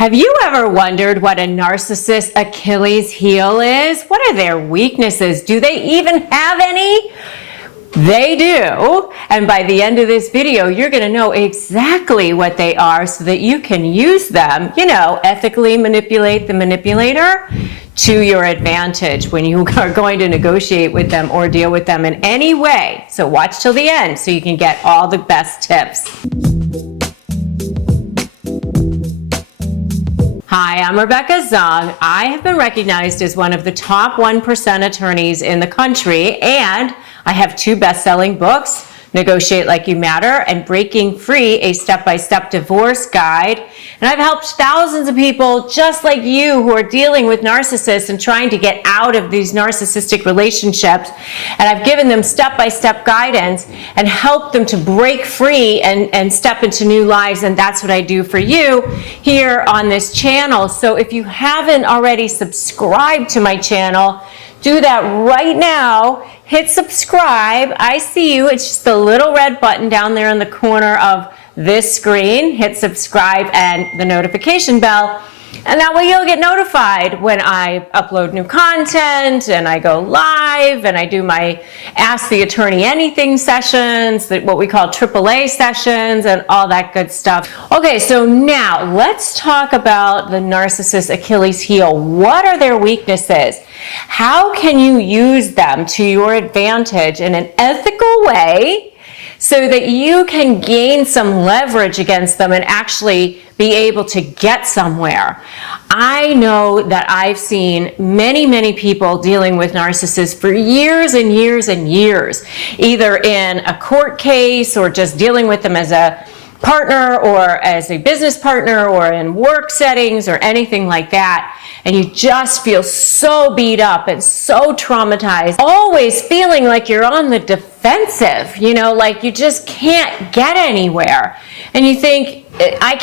Have you ever wondered what a narcissist's Achilles heel is? What are their weaknesses? Do they even have any? They do. And by the end of this video, you're going to know exactly what they are so that you can use them, ethically manipulate the manipulator to your advantage when you are going to negotiate with them or deal with them in any way. So watch till the end so you can get all the best tips. Hi, I'm Rebecca Zung. I have been recognized as one of the top 1% attorneys in the country, and I have 2 best-selling books, Negotiate Like You Matter and Breaking Free, a step-by-step divorce guide. And I've helped thousands of people just like you who are dealing with narcissists and trying to get out of these narcissistic relationships. And I've given them step-by-step guidance and helped them to break free and step into new lives. And that's what I do for you here on this channel. So if you haven't already subscribed to my channel, do that right now. Hit subscribe. I see you. It's just the little red button down there in the corner of this screen. Hit subscribe and the notification bell. And that way you'll get notified when I upload new content and I go live and I do my Ask the Attorney Anything sessions, what we call AAA sessions and all that good stuff. Okay, so now let's talk about the narcissist's Achilles heel. What are their weaknesses? How can you use them to your advantage in an ethical way so that you can gain some leverage against them and actually be able to get somewhere? I know that I've seen many people dealing with narcissists for years and years and years, either in a court case or just dealing with them as a partner or as a business partner or in work settings or anything like that. And you just feel so beat up and so traumatized, always feeling like you're on the defensive, like you just can't get anywhere. And you think, I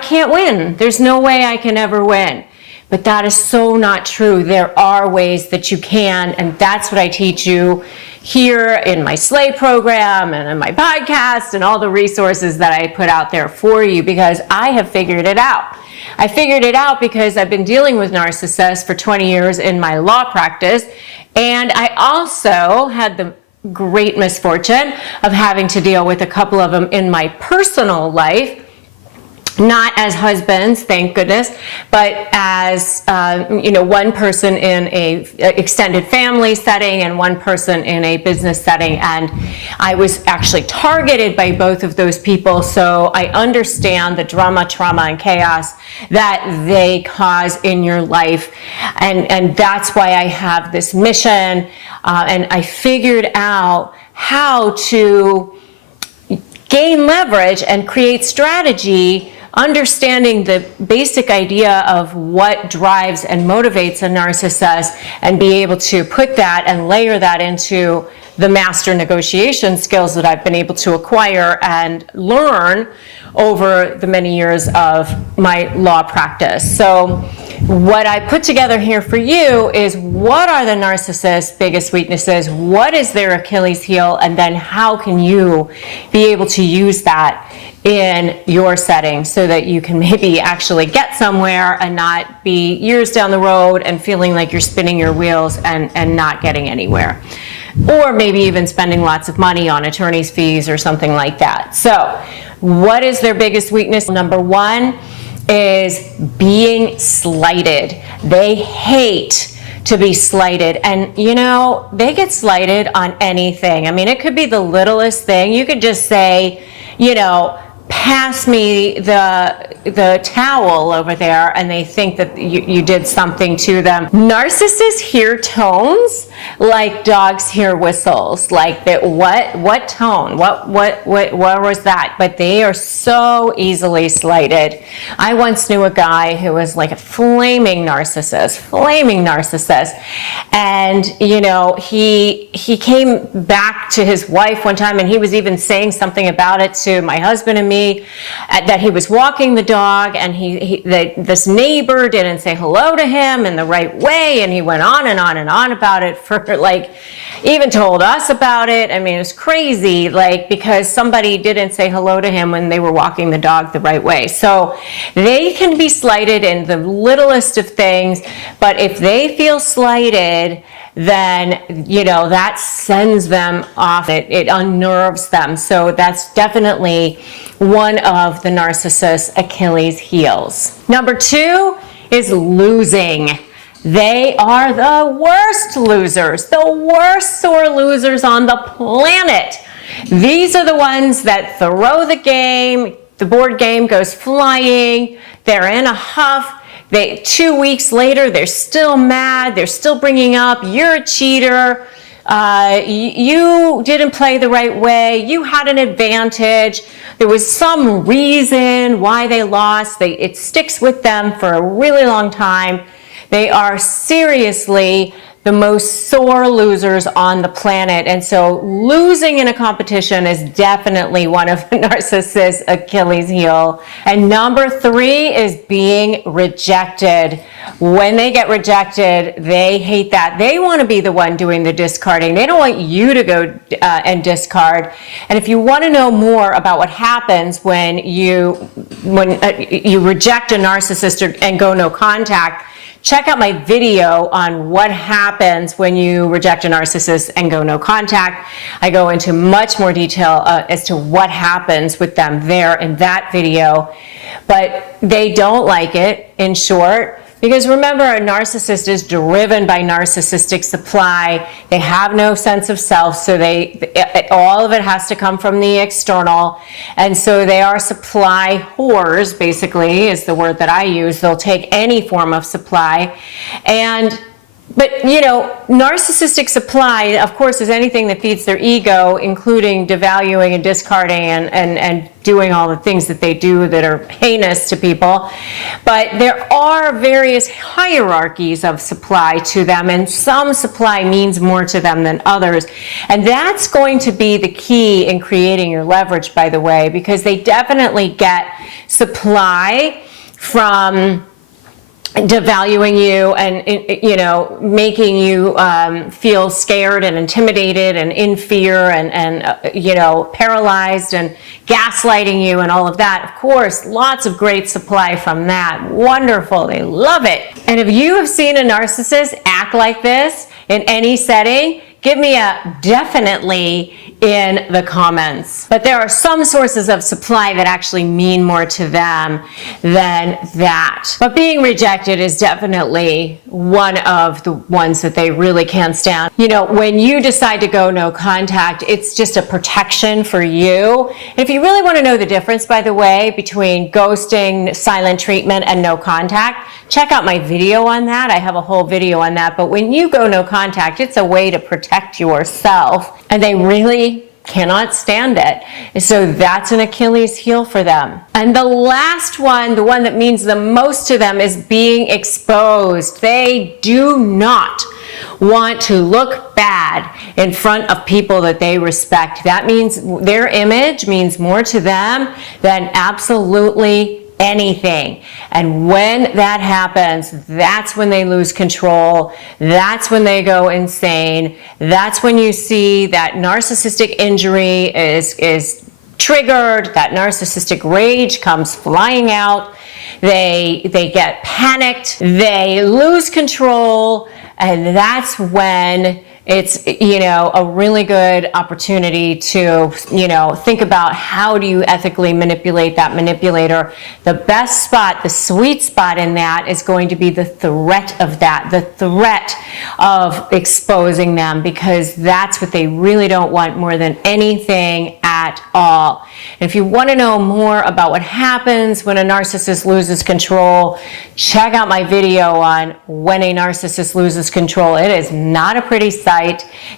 can't win. There's no way I can ever win. But that is so not true. There are ways that you can, and that's what I teach you here in my Slay program and in my podcast and all the resources that I put out there for you, because I have figured it out. I figured it out because I've been dealing with narcissists for 20 years in my law practice, and I also had the great misfortune of having to deal with a couple of them in my personal life. Not as husbands, thank goodness, but as one person in a extended family setting and one person in a business setting. And I was actually targeted by both of those people, so I understand the drama, trauma, and chaos that they cause in your life. And that's why I have this mission, and I figured out how to gain leverage and create strategy, understanding the basic idea of what drives and motivates a narcissist, and be able to put that and layer that into the master negotiation skills that I've been able to acquire and learn over the many years of my law practice. So what I put together here for you is, what are the narcissist's biggest weaknesses? What is their Achilles heel? And then how can you be able to use that in your setting so that you can maybe actually get somewhere and not be years down the road and feeling like you're spinning your wheels and not getting anywhere. Or maybe even spending lots of money on attorney's fees or something like that. So what is their biggest weakness? Number 1 is being slighted. They hate to be slighted. And they get slighted on anything. I mean, it could be the littlest thing. You could just say, pass me the towel over there, and they think that you did something to them. Narcissists hear tones like dogs hear whistles. Like what tone? What was that? But they are so easily slighted. I once knew a guy who was like a flaming narcissist, and he came back to his wife one time, and he was even saying something about it to my husband and me. me that he was walking the dog, and this neighbor didn't say hello to him in the right way, and he went on and on and on about it for like, even told us about it. I mean, it was crazy, like, because somebody didn't say hello to him when they were walking the dog the right way. So they can be slighted in the littlest of things, but if they feel slighted, then, you know, that sends them off. It unnerves them. So that's definitely one of the narcissist's Achilles heels. Number 2 is losing. They are the worst losers, the worst sore losers on the planet. These are the ones that throw the game, the board game goes flying, they're in a huff. 2 weeks later, they're still mad. They're still bringing up, you're a cheater. You didn't play the right way. You had an advantage. There was some reason why they lost. It sticks with them for a really long time. They are seriously the most sore losers on the planet. And so losing in a competition is definitely one of the narcissist's Achilles heel. And number 3 is being rejected. When they get rejected, they hate that. They want to be the one doing the discarding. They don't want you to go and discard. And if you want to know more about what happens when you reject a narcissist and go no contact, check out my video on what happens when you reject a narcissist and go no contact. I go into much more detail as to what happens with them there in that video. But they don't like it, in short, because remember, a narcissist is driven by narcissistic supply. They have no sense of self, so all of it has to come from the external. And so they are supply whores, basically, is the word that I use. They'll take any form of supply. But, you know, narcissistic supply, of course, is anything that feeds their ego, including devaluing and discarding and doing all the things that they do that are heinous to people. But there are various hierarchies of supply to them, and some supply means more to them than others. And that's going to be the key in creating your leverage, by the way, because they definitely get supply from devaluing you and, you know, making you feel scared and intimidated and in fear and you know, paralyzed and gaslighting you and all of that. Of course, lots of great supply from that. Wonderful. They love it. And if you have seen a narcissist act like this in any setting, give me a definitely in the comments. But there are some sources of supply that actually mean more to them than that. But being rejected is definitely one of the ones that they really can't stand. You know, when you decide to go no contact, it's just a protection for you. And if you really want to know the difference, by the way, between ghosting, silent treatment, and no contact, check out my video on that. I have a whole video on that. But when you go no contact, it's a way to protect yourself. And they really cannot stand it. So that's an Achilles heel for them. And the last one, the one that means the most to them, is being exposed. They do not want to look bad in front of people that they respect. That means their image means more to them than absolutely anything. And when that happens, that's when they lose control. That's when they go insane. That's when you see that narcissistic injury is triggered, that narcissistic rage comes flying out. They get panicked, they lose control, and that's when it's, you know, a really good opportunity to, you know, think about how do you ethically manipulate that manipulator. The best spot, the sweet spot in that is going to be the threat of that, the threat of exposing them, because that's what they really don't want more than anything at all. And if you want to know more about what happens when a narcissist loses control, check out my video on when a narcissist loses control. It is not a pretty sight.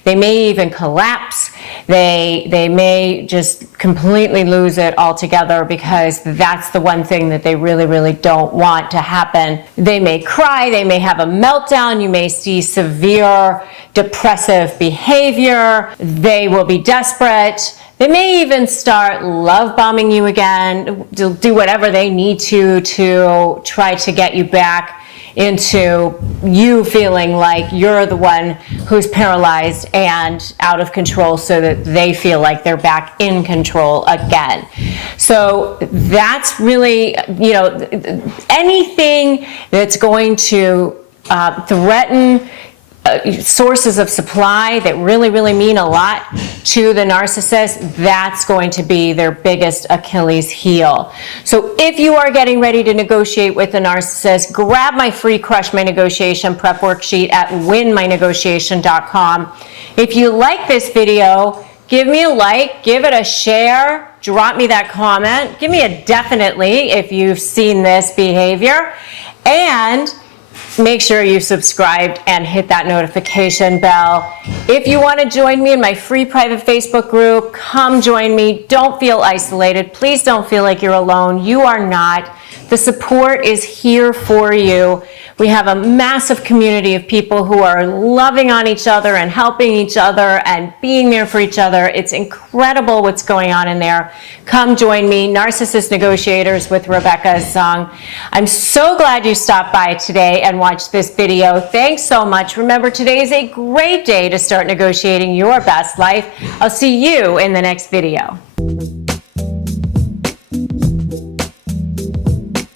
They may even collapse. They may just completely lose it altogether, because that's the one thing that they really, really don't want to happen. They may cry, they may have a meltdown, you may see severe depressive behavior, they will be desperate, They may even start love bombing you again, do whatever they need to try to get you back into you feeling like you're the one who's paralyzed and out of control, so that they feel like they're back in control again. So that's really, you know, anything that's going to threaten sources of supply that really, really mean a lot to the narcissist, that's going to be their biggest Achilles heel. So if you are getting ready to negotiate with a narcissist, grab my free Crush My Negotiation prep worksheet at winmynegotiation.com. If you like this video, give me a like, give it a share, drop me that comment, give me a definitely if you've seen this behavior, and make sure you subscribed and hit that notification bell. If you want to join me in my free private Facebook group, come join me. Don't feel isolated. Please don't feel like you're alone. You are not. The support is here for you. We have a massive community of people who are loving on each other and helping each other and being there for each other. It's incredible what's going on in there. Come join me, Narcissist Negotiators with Rebecca Zung. I'm so glad you stopped by today and watched this video. Thanks so much. Remember, today is a great day to start negotiating your best life. I'll see you in the next video.